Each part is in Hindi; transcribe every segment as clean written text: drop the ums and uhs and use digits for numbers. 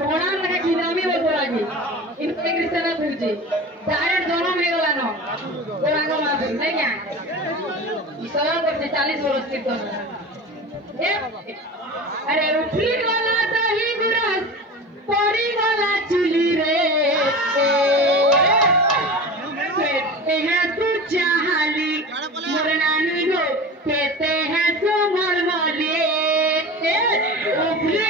भोणान लगा किनामी वो बोलागी इनको क्रिश्चियन पूछे डायरेक्ट दोनों में गला नो गोरांगो माफी नहीं क्या सलाम करते 40 वर्ष की तो अरे उठली गला दही गुरस पड़ी गला चुली रे हैं तू चाहली मुरनानी हो कहते हैं सो मरमले उठली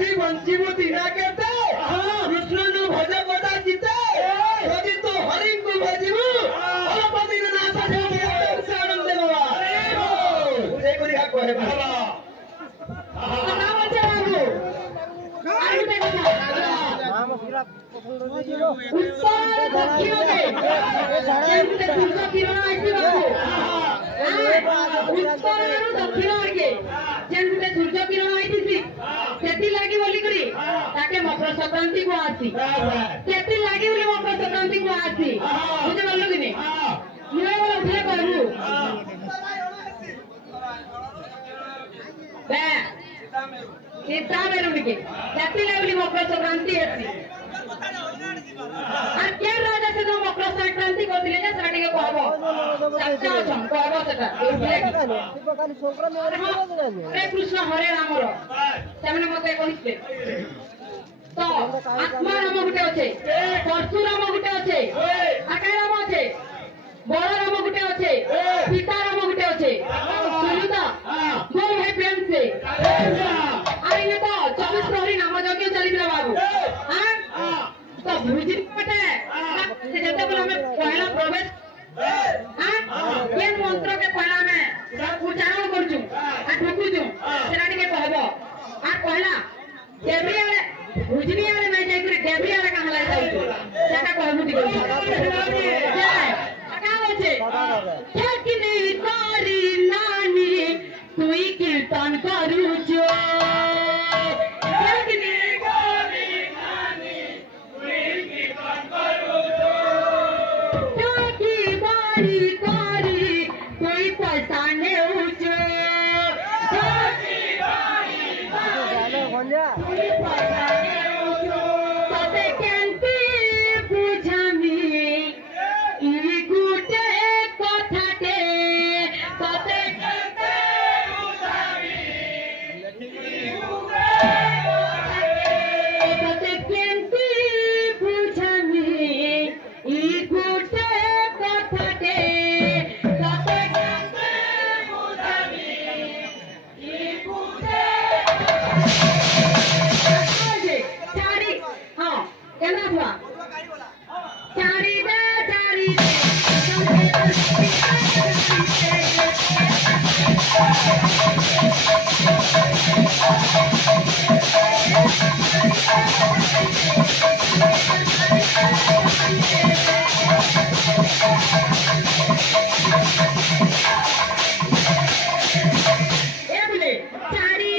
कभी बंशीबू दिना केते कृष्ण नु भज पदा जीते यदि तो हरि को भजिबू अलपति ना साथे से आनंद ले बाबा मुझे कोरी का कहे बाबा नाम আছে বাবু আর গুটে কথা नाम सिरा उत्तर दक्षिणके যেমতে সূর্য কিরণ আইছে বাবু उत्तर दक्षिण आगे जेमते सूर्य किरण आइतिसी सेति लागि बोली करी ताके मकर संक्रांति को आसी सेति लागि बोली मकर संक्रांति को आसी बुझे बोललो कि नहीं मुए बोला उठे कहबू बे सीता मेरुनी के सेति लागि बोली मकर संक्रांति आसी আর কে রাজা সে মকর সংক্রান্তি করছিলে যে সেটা টিকে কহবো চারটা অছন কহবো সেটা কালি সংক্রান্তি হরে কৃষ্ণ হরে রামর সেমানে মতে কহিছিলে তো আত্মা রাম গুটে আছে পরশুরাম গুটে আছে আকাই রাম আছে বড় রাম গুটে আছে সীতা রাম গুটে আছে सुनुता बोल है प्रेम से अरे ने तो 24 प्रहरी नाम यज्ञ चलिला बाबू हां तो भुजी पटे से जते बोले हमें पहला प्रवेश हां ये मंत्र के पहला में उच्चारण करछु आ ठुकुछु सेरा के कहबो आ पहला देवी आले भुजनी आले मैं जाई करे देवी आले कहां लाई जाऊ सेटा कहबू दी जय का होचे क्या किने करी नानी तुई कीर्तन करूछो क्या किने चारी